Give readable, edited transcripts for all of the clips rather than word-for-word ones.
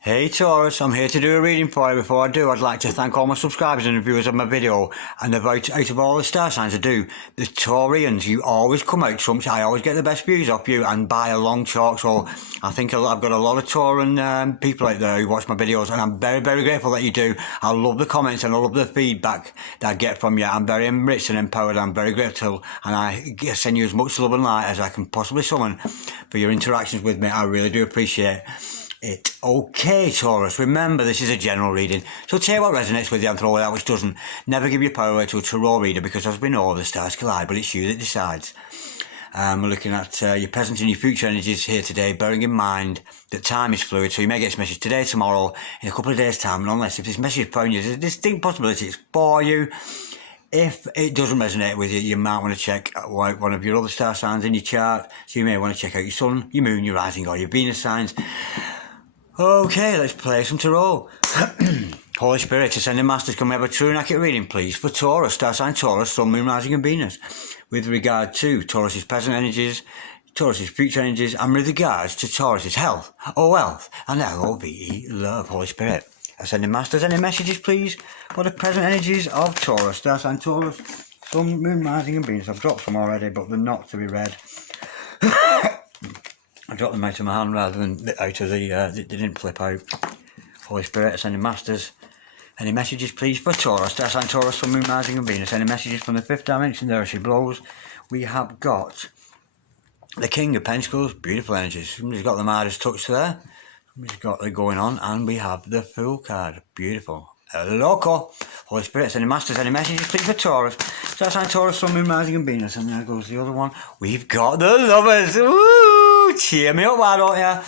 Hey Taurus, I'm here to do a reading for you. Before I do, I'd like to thank all my subscribers and viewers of my video. And out of all the star signs I do, the Taurians, you always come out trumps. I always get the best views off you and by a long chalk. So I think I've got a lot of Tauran people out there who watch my videos, and I'm very, very grateful that you do. I love the comments and I love the feedback that I get from you. I'm very enriched and empowered. I'm very grateful, and I send you as much love and light as I can possibly summon for your interactions with me. I really do appreciate it. Okay, Taurus, remember this is a general reading, so take what resonates with you and throw away that which doesn't. Never give your power away to a tarot reader, because as we know, the stars collide, but it's you that decides. We're looking at your present and your future energies here today, bearing in mind that time is fluid, so you may get this message today, tomorrow, in a couple of days' time, and unless if this message found you, there's a distinct possibility it's for you. If it doesn't resonate with you, you might want to check out one of your other star signs in your chart, so you may want to check out your sun, your moon, your rising, or your Venus signs. Okay, let's play some tarot. Holy Spirit, Ascending Masters, can we have a true and accurate reading, please, for Taurus, star sign Taurus, Sun, Moon, Rising and Venus, with regard to Taurus's present energies, Taurus's future energies, and with regards to Taurus's health, or wealth, and L-O-V-E, love. Holy Spirit, Ascending Masters, any messages, please, for the present energies of Taurus, star sign Taurus, Sun, Moon, Rising and Venus. I've dropped some already, but they're not to be read. I dropped them out of my hand rather than out of the, they didn't flip out. Holy Spirit, Ascending Masters, any messages please for Taurus, star sign Taurus, Sun, Moon, Rising and Venus, any messages from the fifth dimension, there she blows. We have got the King of Pentacles, beautiful energies, somebody's got the Midas touch there, somebody's got it going on, and we have the Fool card, beautiful. Loco. Holy Spirit, Ascending Masters, any messages please for Taurus, star sign Taurus, Sun, Moon, Rising and Venus, and there goes the other one. We've got the Lovers, woo! Cheer me up, why don't you?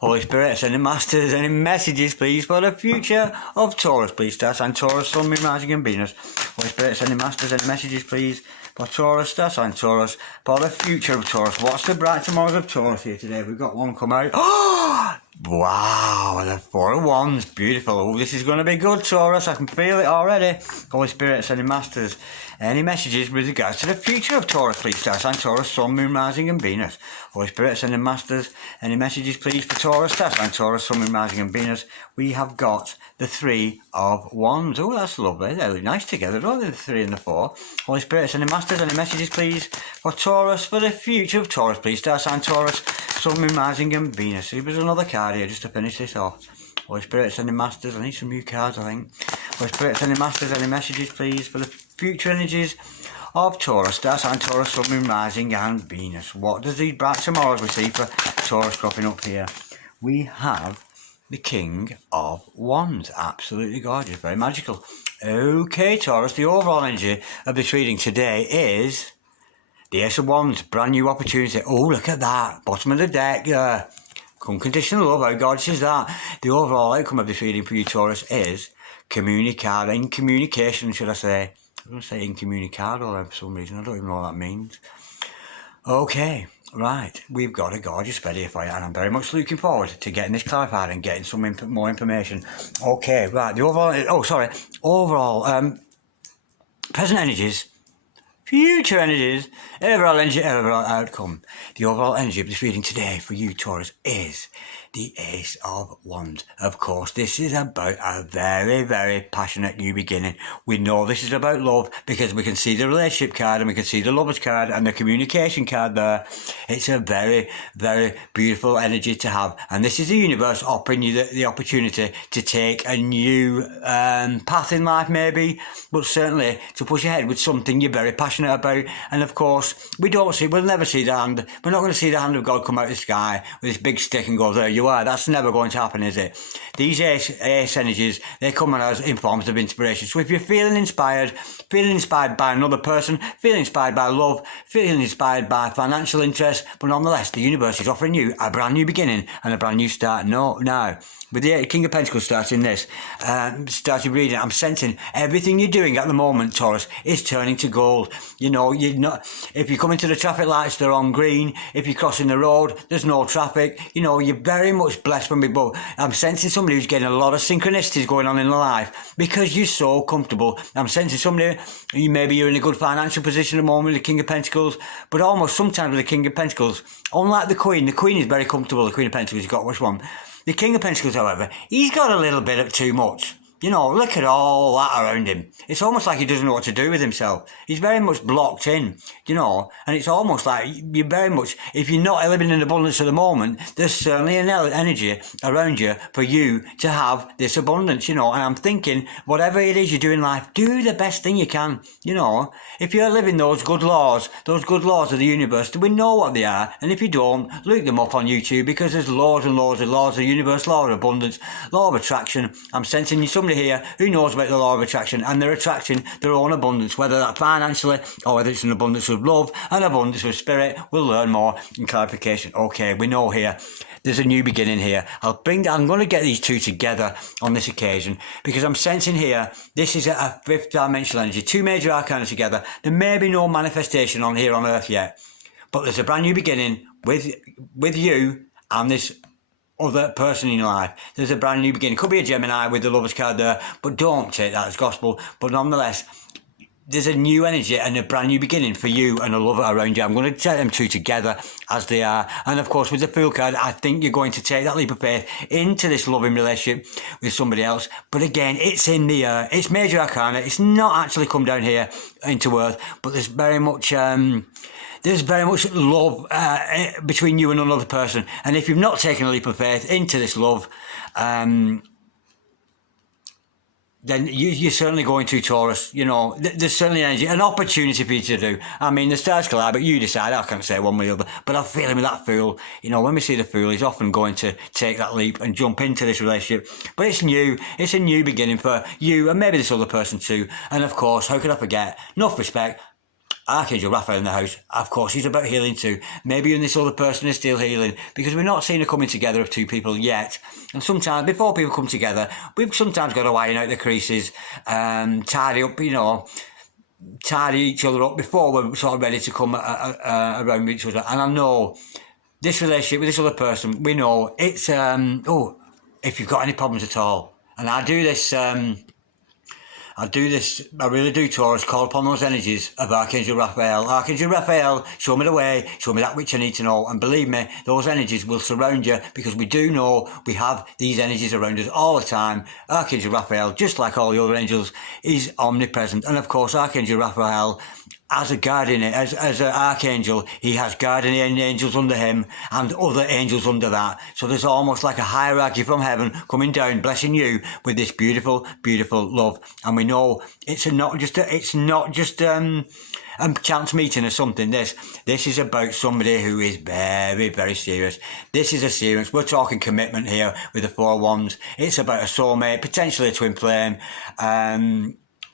Holy Spirit, Ascending Masters, any messages please for the future of Taurus, please, star sign Taurus, Sun, Moon, Rising and Venus. Holy Spirit, Ascending Masters, any messages please for Taurus, star sign Taurus, for the future of Taurus. What's the bright tomorrows of Taurus here today? We've got one come out. Oh, wow, the Four of Wands, beautiful. Oh, this is going to be good, Taurus, I can feel it already. Holy Spirit, Ascending Masters, any messages with regards to the future of Taurus, please, star sign Taurus, Sun, Moon, Rising and Venus. Holy Spirit, Ascending Masters, any messages please for Taurus, star sign Taurus, Sun, Moon, Rising and Venus. We have got the Three of Wands. Oh, that's lovely. They look nice together, don't they, the 3 and the 4. Holy Spirit, Ascending Masters, any messages please for Taurus, for the future of Taurus, please, star sign Taurus, Sun, Moon, Rising and Venus. There was another card here just to finish this off. Holy Spirit, Ascending Masters, I need some new cards, I think. Holy Spirit, Ascending Masters, any messages please for the future energies of Taurus, star sign Taurus, Sun, Moon, Rising and Venus. What does these bright tomorrows we see for Taurus cropping up here? We have the King of Wands, absolutely gorgeous, very magical. Okay, Taurus, the overall energy of this reading today is the Ace of Wands, brand new opportunity. Oh, look at that, bottom of the deck there. Unconditional love, how gorgeous is that? The overall outcome of this reading for you, Taurus, is communication, should I say. I'm going to say incommunicado for some reason, I don't even know what that means. Okay, right, we've got a gorgeous spread here for you, and I'm very much looking forward to getting this clarified and getting some more information. Okay, right, the overall, present energies, future energies, overall energy, overall outcome. The overall energy of this reading today for you, Taurus, is the Ace of Wands. Of course, this is about a very, very passionate new beginning. We know this is about love because we can see the relationship card and we can see the lovers card and the communication card there. It's a very, very beautiful energy to have. And this is the universe offering you the opportunity to take a new path in life maybe, but certainly to push ahead with something you're very passionate about. And of course, we'll never see the hand. We're not going to see the hand of God come out of the sky with this big stick and go, there you are. That's never going to happen, is it? These ace energies, they come as in forms of inspiration. So if you're feeling inspired by another person, feeling inspired by love, feeling inspired by financial interest, but nonetheless, the universe is offering you a brand new beginning and a brand new start. No, now, with the King of Pentacles starting reading, I'm sensing everything you're doing at the moment, Taurus, is turning to gold. You know, if you come into the traffic lights, they're on green. If you're crossing the road, there's no traffic. You know, you're very much blessed from above. I'm sensing somebody who's getting a lot of synchronicities going on in their life because you're so comfortable. I'm sensing somebody, maybe you're in a good financial position at the moment with the King of Pentacles, but almost sometimes with the King of Pentacles, unlike the Queen is very comfortable. The Queen of Pentacles, you've got which one? The King of Pentacles, however, he's got a little bit of too much. You know, look at all that around him. It's almost like he doesn't know what to do with himself. He's very much blocked in, you know, and it's almost like you're very much, if you're not living in abundance at the moment, there's certainly an energy around you for you to have this abundance, you know, and I'm thinking, whatever it is you do in life, do the best thing you can, you know. If you're living those good laws of the universe, we know what they are, and if you don't, look them up on YouTube, because there's loads and loads of laws of the universe, law of abundance, law of attraction. I'm sensing you somebody here who knows about the law of attraction, and they're attracting their own abundance, whether that's financially or whether it's an abundance of love, an abundance of spirit. We'll learn more in clarification. Okay, we know here there's a new beginning here. I'm going to get these two together on this occasion, because I'm sensing here this is a fifth dimensional energy, two major arcana together. There may be no manifestation on here on Earth yet, but there's a brand new beginning with you and this other person in your life. There's a brand new beginning. Could be a Gemini with the Lover's card there, but don't take that as gospel. But nonetheless, there's a new energy and a brand new beginning for you and a lover around you. I'm going to take them two together as they are. And of course, with the Fool card, I think you're going to take that leap of faith into this loving relationship with somebody else. But again, it's in the air. It's major arcana. It's not actually come down here into Earth, but there's very much love between you and another person. And if you've not taken a leap of faith into this love, then you're certainly going to, Taurus. You know, there's certainly an opportunity for you to do. I mean, the stars collide, but you decide. I can't say one way or the other. But I'm feeling with that Fool. You know, when we see the Fool, he's often going to take that leap and jump into this relationship. But it's new. It's a new beginning for you and maybe this other person too. And of course, how could I forget? Enough respect. Archangel Raphael in the house. Of course, he's about healing too. Maybe you and this other person is still healing, because we're not seeing a coming together of two people yet. And sometimes, before people come together, we've sometimes got to iron out the creases, tidy up, you know, tidy each other up before we're sort of ready to come around each other. And I know this relationship with this other person, we know it's, if you've got any problems at all. And I do this, I really do, Taurus, call upon those energies of Archangel Raphael. Archangel Raphael, show me the way, show me that which I need to know. And believe me, those energies will surround you, because we do know we have these energies around us all the time. Archangel Raphael, just like all the other angels, is omnipresent. And of course, Archangel Raphael, as a guardian, as an archangel, he has guardian angels under him and other angels under that. So there's almost like a hierarchy from heaven coming down, blessing you with this beautiful, beautiful love. And we know it's not just a chance meeting or something. This is about somebody who is very, very serious. This is a serious. We're talking commitment here with the Four of Wands. It's about a soulmate, potentially a twin flame.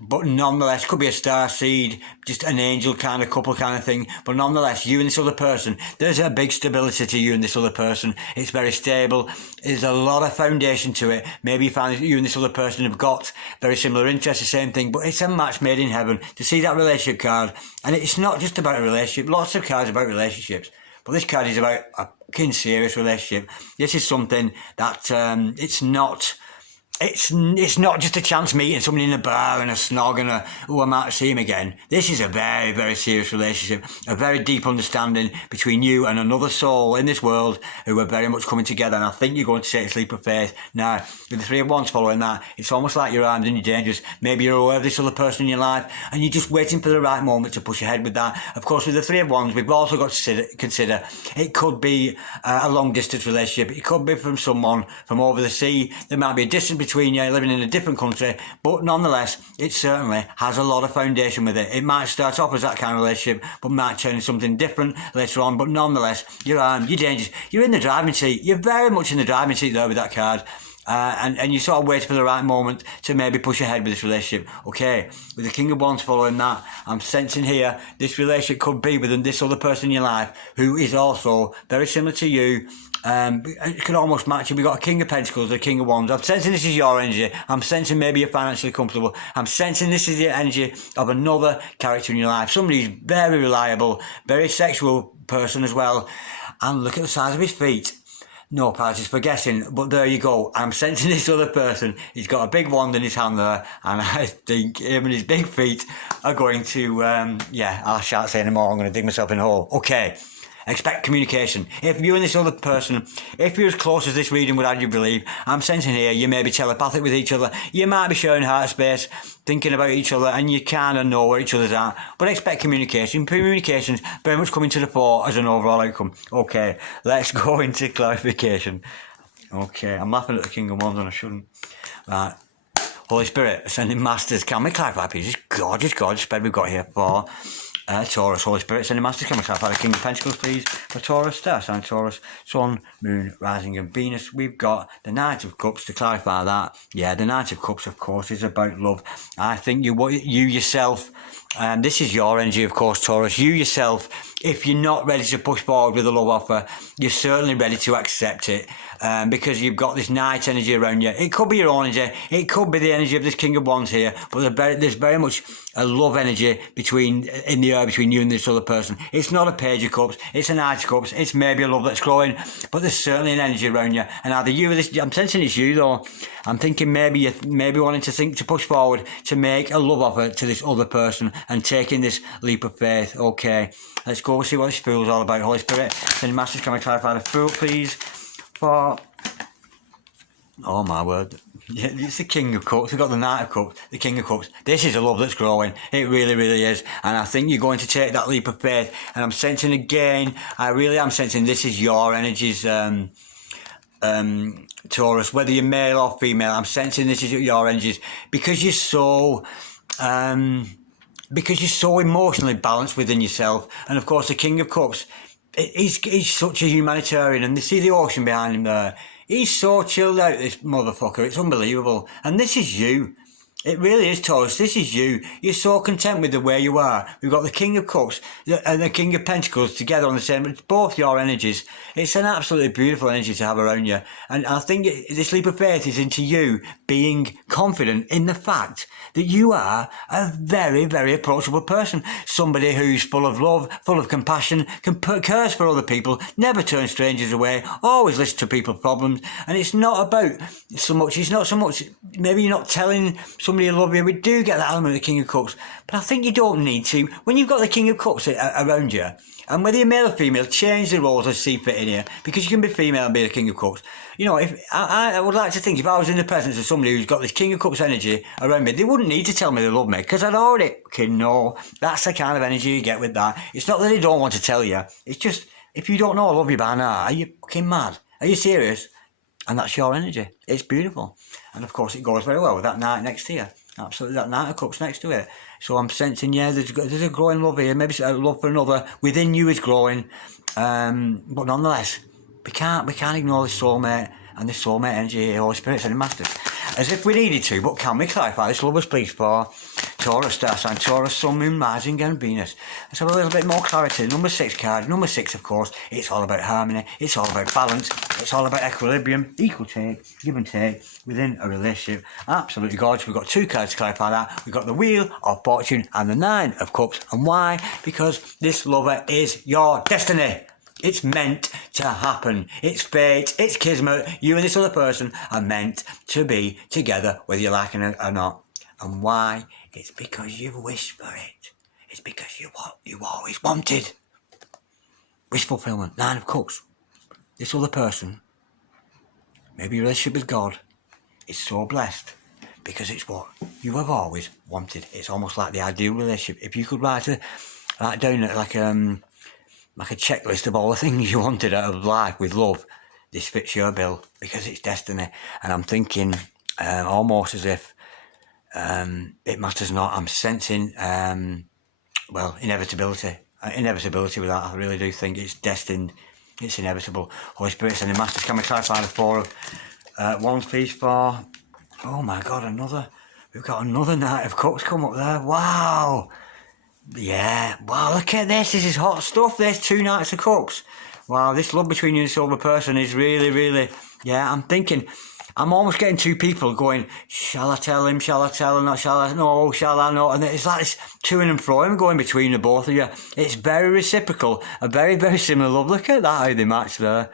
But nonetheless, could be a star seed, just an angel kind of couple kind of thing. But nonetheless, you and this other person, there's a big stability to you and this other person. It's very stable. There's a lot of foundation to it. Maybe you find that you and this other person have got very similar interests, the same thing. But it's a match made in heaven. To see that relationship card, and it's not just about a relationship. Lots of cards about relationships. But this card is about a fucking serious relationship. This is something that it's not just a chance meeting somebody in a bar and a snog and I might see him again. This is a very, very serious relationship, a very deep understanding between you and another soul in this world who are very much coming together. And I think you're going to take a leap of faith. Now, with the Three of Wands following that, it's almost like you're armed and you're dangerous. Maybe you're aware of this other person in your life and you're just waiting for the right moment to push ahead with that. Of course, with the Three of Wands, we've also got to consider it could be a long distance relationship. It could be from someone from over the sea. There might be a distance between you living in a different country, but nonetheless, it certainly has a lot of foundation with it. It might start off as that kind of relationship, but might turn into something different later on. But nonetheless, you're armed, you're dangerous, you're in the driving seat. You're very much in the driving seat there with that card. And you sort of wait for the right moment to maybe push ahead with this relationship. Okay, with the King of Wands following that, I'm sensing here this relationship could be with this other person in your life who is also very similar to you. It could almost match you. We've got a King of Pentacles, a King of Wands. I'm sensing this is your energy. I'm sensing maybe you're financially comfortable. I'm sensing this is the energy of another character in your life. Somebody who's very reliable, very sexual person as well. And look at the size of his feet. No apologies for guessing, but there you go. I'm sensing this other person. He's got a big wand in his hand there, and I think him and his big feet are going to, I shan't say anymore. I'm going to dig myself in a hole. Okay. Expect communication. If you and this other person, if you're as close as this reading would have you believe, I'm sensing here you may be telepathic with each other. You might be sharing heart space, thinking about each other, and you kind of know where each other's at. But expect communication. Communication's very much coming to the fore as an overall outcome. Okay, let's go into clarification. Okay, I'm laughing at the King of Wands and I shouldn't. Right. Holy Spirit, Ascending Masters, can we clarify please this gorgeous spread we've got here for Taurus? Holy Spirit, Ascending Masters, can we clarify the King of Pentacles please for Taurus, star sign Taurus, Sun, Moon, Rising and Venus. We've got the Knight of Cups to clarify that. Yeah, the Knight of Cups of course is about love. I think you yourself, this is your energy of course Taurus, you yourself, if you're not ready to push forward with a love offer, you're certainly ready to accept it. Because you've got this Knight energy around you. It could be your own energy, it could be the energy of this King of Wands here, but there's very much a love energy in the air between you and this other person. It's not a Page of Cups, it's a Knight of Cups, it's maybe a love that's growing, but there's certainly an energy around you. And either you or this, I'm sensing it's you though. I'm thinking maybe you're wanting to push forward to make a love offer to this other person and taking this leap of faith. Okay, let's go see what this Fool's all about. Holy Spirit, then Masters, can we clarify the Fool please? For, oh my word, yeah, it's the King of Cups. We've got the Knight of Cups, the King of Cups. This is a love that's growing. It really is. And I think you're going to take that leap of faith. And I'm sensing again, I really am sensing this is your energies, Taurus, whether you're male or female. I'm sensing this is your energies because you're so emotionally balanced within yourself. And of course, the King of Cups, he's such a humanitarian, and you see the ocean behind him there. He's so chilled out, this motherfucker. It's unbelievable. And this is you. It really is, Taurus. This is you. You're so content with the way you are. We've got the King of Cups and the King of Pentacles together on the same. It's both your energies. It's an absolutely beautiful energy to have around you. And I think this leap of faith is into you being confident in the fact that you are a very approachable person. Somebody who's full of love, full of compassion, cares for other people, never turns strangers away, always listens to people's problems. And it's not so much, maybe you're not telling somebody you love you. We do get that element of the King of Cups, but I think you don't need to. When you've got the King of Cups around you, and whether you're male or female, change the roles as see fit in here, because you can be female and be the King of Cups. You know, if I would like to think if I was in the presence of somebody who's got this King of Cups energy around me, they wouldn't need to tell me they love me, because I'd already know. That's the kind of energy you get with that. It's not that they don't want to tell you. It's just, if you don't know I love you by now, are you fucking mad? Are you serious? And that's your energy. It's beautiful. And of course it goes very well with that Knight next to you. Absolutely, that Knight of Cups next to it. So I'm sensing, yeah, there's a growing love here. Maybe a love for another within you is growing. But nonetheless, we can't ignore this soulmate and this soulmate energy here, Holy Spirit, and Masters. As if we needed to, but can we clarify this lovers please for Taurus, star sign Taurus, Sun, Moon, Rising and Venus. Let's have a little bit more clarity. Number 6 card. Number 6, of course, it's all about harmony. It's all about balance. It's all about equilibrium, equal take, give and take within a relationship. Absolutely gorgeous. We've got 2 cards to clarify that. We've got the Wheel of Fortune and the 9 of Cups. And why? Because this lover is your destiny. It's meant to happen. It's fate. It's kismet. You and this other person are meant to be together, whether you like it or not. And why? It's because you've wished for it. It's because you always wanted. Wish fulfillment. 9 of Cups. This other person, maybe your relationship with God, is so blessed because it's what you have always wanted. It's almost like the ideal relationship. If you could write down like a checklist of all the things you wanted out of life with love, this fits your bill because it's destiny. And I'm thinking almost as if it matters not. I'm sensing inevitability with that. I really do think it's destined. It's inevitable. Holy Spirit, and the Masters, can we clarify the 4 of Wands please for, oh my God, we've got another Knight of Cups come up there. Wow. Yeah, wow, look at this. This is hot stuff. There's 2 Knights of Cups. Wow, this love between you and this other person is really, yeah, I'm almost getting 2 people going, shall I tell him, shall I tell her, not shall I, no, shall I not? And it's like this to and fro going between the both of you. It's very reciprocal, a very similar love. Look at that, how they match there.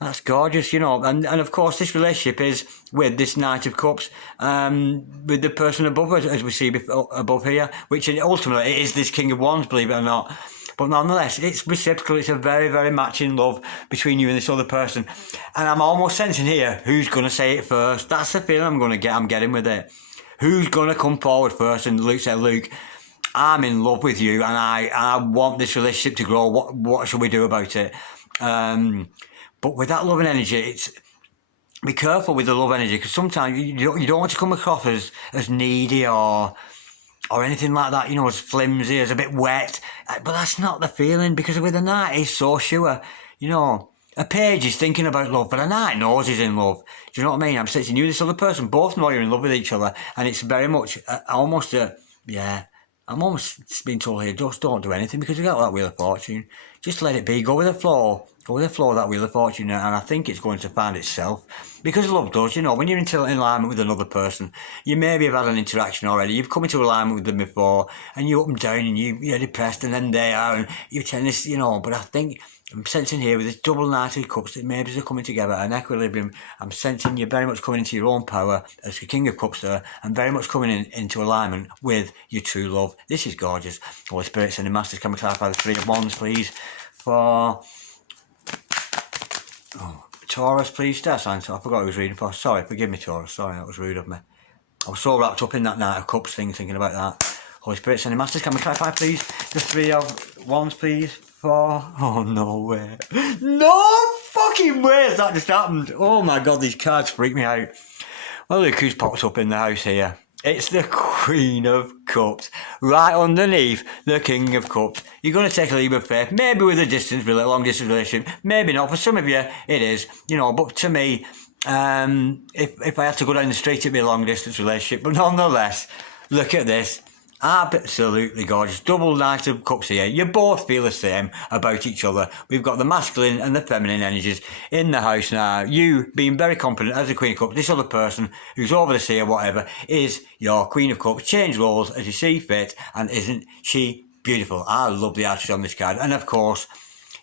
That's gorgeous, you know. And of course, this relationship is with this Knight of Cups, with the person above us, as we see above here, which ultimately it is this King of Wands, believe it or not. But nonetheless, it's reciprocal. It's a very, very matching love between you and this other person. And I'm almost sensing here, who's going to say it first? That's the feeling I'm getting with it. Who's going to come forward first and Luke say, Luke, I'm in love with you and I want this relationship to grow. What should we do about it? But with that loving energy, it's be careful with the love energy, because sometimes you don't want to come across as needy or anything like that, as flimsy, as a bit wet. But that's not the feeling, because with a knight, he's so sure. A page is thinking about love, but a knight knows he's in love. Do you know what I mean? I'm saying you, this other person, both know you're in love with each other, and it's very much I'm almost being told here, just don't do anything, because you got that Wheel of Fortune. Just let it be. Go with the flow. Go with the flow of that Wheel of Fortune, and I think it's going to find itself. Because love does, when you're in alignment with another person, you maybe have had an interaction already, you've come into alignment with them before, and you're up and down, and you're depressed, and then they are, and you're telling this, but I think I'm sensing here with this double Knight of Cups that maybe they're coming together, an equilibrium. I'm sensing you're very much coming into your own power as the King of Cups there, and very much coming into alignment with your true love. This is gorgeous. Holy Spirit, Sending Masters, can we clarify the Three of Wands, please, for Taurus, please. That's answer. I forgot who I was reading for. Sorry, forgive me, Taurus. Sorry, that was rude of me. I was so wrapped up in that Knight of Cups thing, thinking about that. Holy Spirit, Sending Masters, can we clarify, please, the Three of Wands, please, for... Oh, no way. No fucking way has that just happened. Oh, my God, these cards freak me out. Well, look who's popped up in the house here. It's the Queen of Cups, right underneath the King of Cups. You're going to take a leap of faith, maybe with a long distance relationship, maybe not. For some of you, it is, but to me, if I had to go down the street, it'd be a long distance relationship. But nonetheless, look at this. Absolutely gorgeous. Double Knight of Cups here. You both feel the same about each other. We've got the masculine and the feminine energies in the house now. You being very confident as the Queen of Cups. This other person who's over the sea or whatever is your Queen of Cups. Change roles as you see fit, and isn't she beautiful? I love the artistry on this card. And of course,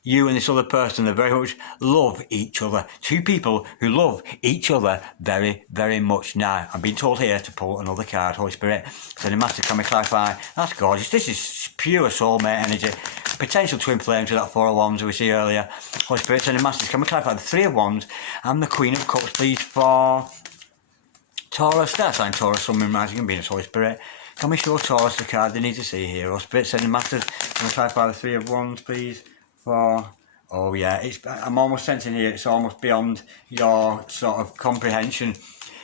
you and this other person, they very much love each other. Two people who love each other very, very much. Now, I'm being told here to pull another card. Holy Spirit, Sending Master, can we clarify? That's gorgeous. This is pure soulmate energy. Potential twin flames with that Four of Wands we see earlier. Holy Spirit, Sending Masters, can we clarify the Three of Wands and the Queen of Cups, please, for Taurus, star sign Taurus, Sun, Moon, Rising and Venus. Holy Spirit, can we show Taurus the card they need to see here? Holy Spirit, Sending Masters, can we clarify the Three of Wands, please? Oh yeah, I'm almost sensing here, it's almost beyond your sort of comprehension.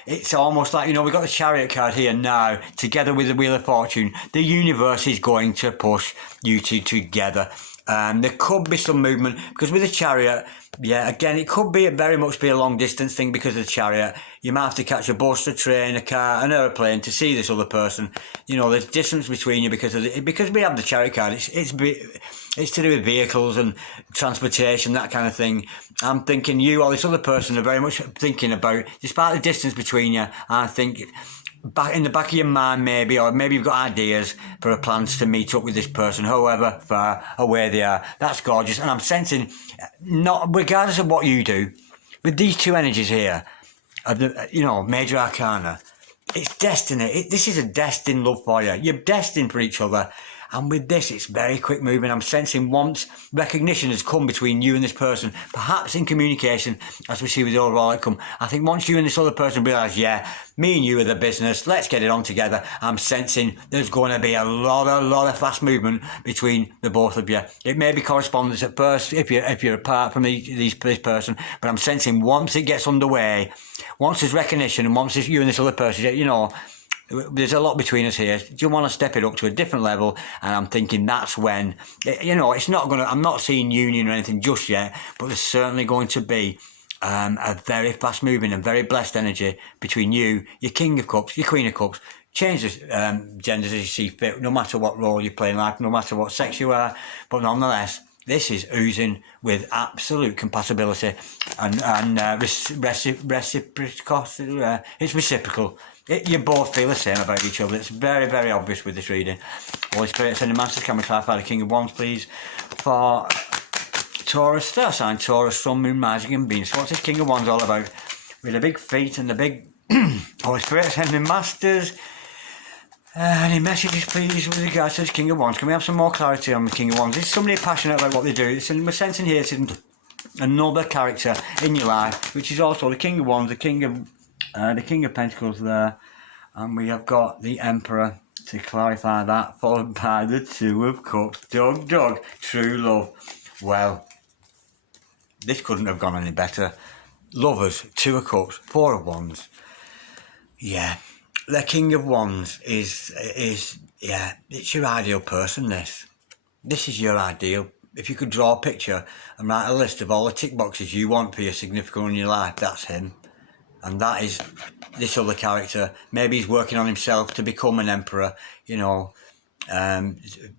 It's almost like, we've got the Chariot card here now, together with the Wheel of Fortune. The universe is going to push you two together. There could be some movement, because with the Chariot, yeah, again, it could very much be a long distance thing because of the Chariot. You might have to catch a bus, a train, a car, an aeroplane to see this other person. There's distance between you because we have the Chariot card. It's to do with vehicles and transportation, that kind of thing. I'm thinking you or this other person are very much thinking about, despite the distance between you, I think back in the back of your mind maybe you've got ideas for plans to meet up with this person, however far away they are. That's gorgeous. And I'm sensing, not regardless of what you do, with these two energies here, of the, major arcana, it's destiny. This is a destined love for you. You're destined for each other. And with this, it's very quick moving. I'm sensing once recognition has come between you and this person, perhaps in communication, as we see with the overall outcome. I think once you and this other person realise, yeah, me and you are the business, let's get it on together, I'm sensing there's going to be a lot of fast movement between the both of you. It may be correspondence at first if you're apart from this person, but I'm sensing once it gets underway, once there's recognition, and once it's you and this other person, there's a lot between us here. Do you want to step it up to a different level? And I'm thinking that's when, it's not going to, I'm not seeing union or anything just yet, but there's certainly going to be a very fast moving and very blessed energy between you, your King of Cups, your Queen of Cups. Change the genders as you see fit, no matter what role you play in life, no matter what sex you are, but nonetheless, this is oozing with absolute compatibility and reciprocity. It's reciprocal. You both feel the same about each other. It's very, very obvious with this reading. Holy Spirit, Sending Masters, can we clarify the King of Wands, please, for Taurus, star sign Taurus, Sun, Moon, Rising and Venus. What's this King of Wands all about? With the big feet and the big Holy Spirit, Sending Masters. Any messages, please, with regards to this King of Wands? Can we have some more clarity on the King of Wands? Is somebody passionate about what they do? We're sensing here to another character in your life, which is also the King of Wands, the King of Pentacles there, and we have got the Emperor to clarify that, followed by the Two of Cups. Dog, true love. Well, this couldn't have gone any better. Lovers, Two of Cups, Four of Wands. Yeah, the King of Wands is yeah, it's your ideal person, this is your ideal. If you could draw a picture and write a list of all the tick boxes you want for your significant one in your life, that's him. And that is this other character. Maybe he's working on himself to become an emperor, you know,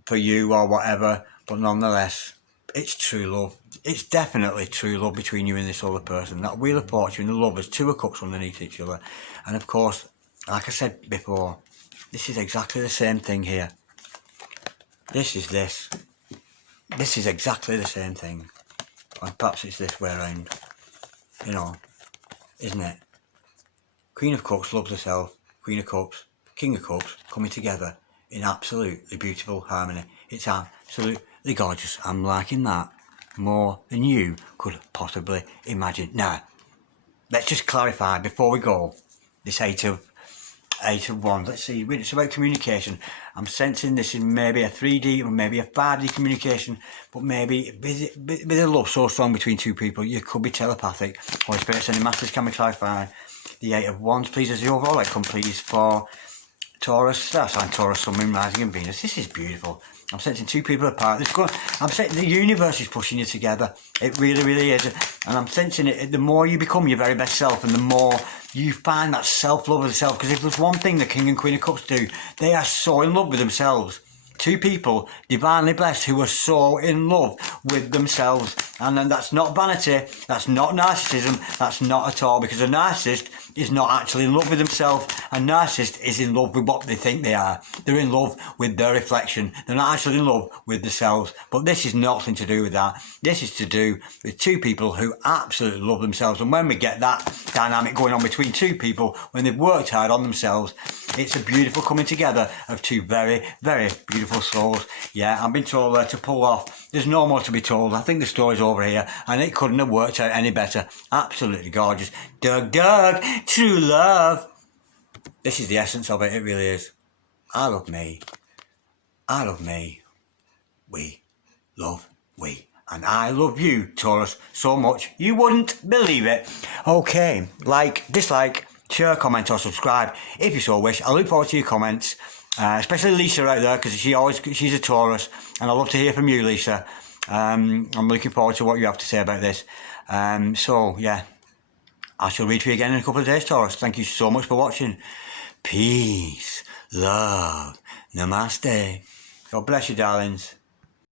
for you or whatever. But nonetheless, it's true love. It's definitely true love between you and this other person. That Wheel of Fortune, the lovers, Two of Cups underneath each other. And of course, like I said before, this is exactly the same thing here. This is this. This is exactly the same thing. Or perhaps it's this way around. You know, isn't it? Queen of Cups loves herself. Queen of Cups, King of Cups coming together in absolutely beautiful harmony. It's absolutely gorgeous. I'm liking that more than you could possibly imagine. Now, let's just clarify before we go. This Eight of Wands. Let's see. It's about communication. I'm sensing this is maybe a 3D or maybe a 5D communication, but maybe with a love so strong between two people, you could be telepathic. Holy Spirit, sending masters, can we clarify the Eight of Wands, please, as the overall outcome, please, for Taurus, star sign Taurus, Sun, Moon, Rising and Venus. This is beautiful. I'm sensing two people apart. I'm sensing the universe is pushing you together. It really, really is. And I'm sensing it. The more you become your very best self and the more you find that self-love of the self. Because if there's one thing the King and Queen of Cups do, they are so in love with themselves. Two people, divinely blessed, who are so in love with themselves. And then that's not vanity, that's not narcissism, that's not at all. Because a narcissist is not actually in love with themselves. A narcissist is in love with what they think they are. They're in love with their reflection. They're not actually in love with themselves. But this is nothing to do with that. This is to do with two people who absolutely love themselves. And when we get that dynamic going on between two people, when they've worked hard on themselves, it's a beautiful coming together of two very, very beautiful souls. Yeah, I've been told to pull off. There's no more to be told. I think the story's over here, and it couldn't have worked out any better. Absolutely gorgeous. Doug, true love. This is the essence of it. It really is. I love me. I love me. We love we. And I love you, Taurus, so much you wouldn't believe it. Okay, like, dislike, share, comment or subscribe if you so wish. I look forward to your comments, especially Lisa out there, because she's a Taurus, and I love to hear from you, Lisa. I'm looking forward to what you have to say about this. So yeah, I shall read for you again in a couple of days, Taurus. Thank you so much for watching. Peace, love, namaste. God bless you, darlings.